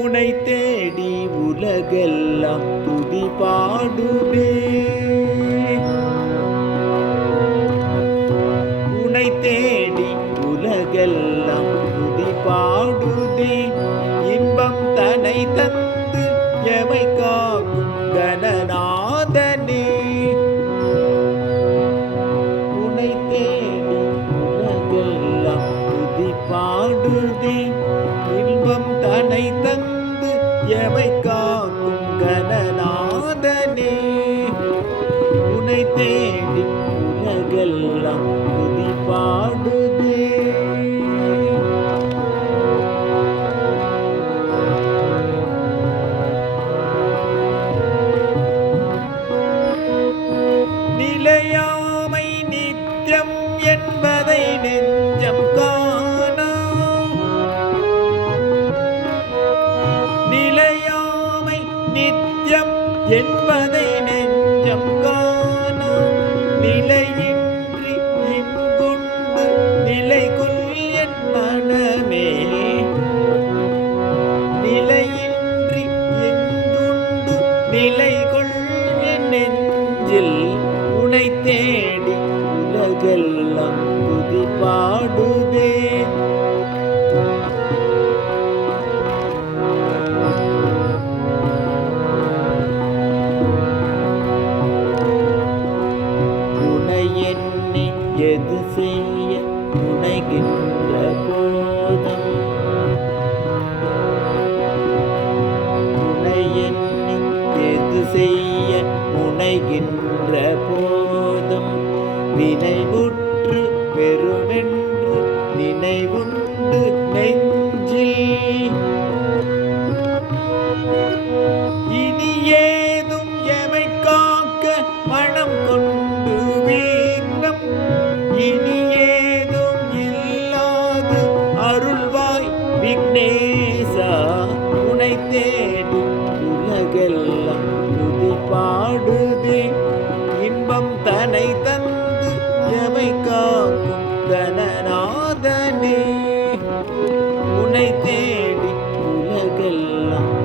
உனை தேடி உலகெல்லாம் துதி பாடுதே. உனை தேடி உலகெல்லாம் துதி பாடுதே. இன்பம் தனை தந்து எவை காக்கும் கணநாதனே. உனை தேடி உலகெல்லாம் துதி பாடுதே. இன்பம் தனை தந்து எவை காக்கும் கணநாதனே. உனை தேடி உலகெல்லாம் துதி பாடுதே. நிலையாமை நித்தியம் என்பதை நெஞ்சம் காணா. நிலையாமை நித்தியம் என்பதை நெஞ்சம் காணா. நிலையின்றி இங்குண்டு நிலை கொள் என் மனமே. நிலையின்றி இங்குண்டு நிலை கொள் என் நெஞ்சில். உனை தேடி உலகெல்லாம் துதி பாடுதே. உனை எண்ணி எது செய்ய முனைகின்ற போதும். உனை எண்ணி எது செய்ய முனைகின்ற போதும். வினைவுற்று பெருமென்று நினைவுண்டு நெஞ்சில். இனி ஏதும் எமை காக்க மனம் கொண்டு வீரம். இனி ஏதும் இல்லாது அருள்வாய் விக்னேசா. உனை தேடி உலகெல்லாம் துதி பாடுதே. இன்பம் தனை தந்து எவை காக்கும் கணநாதனே. உனை தேடி உலகெல்லாம்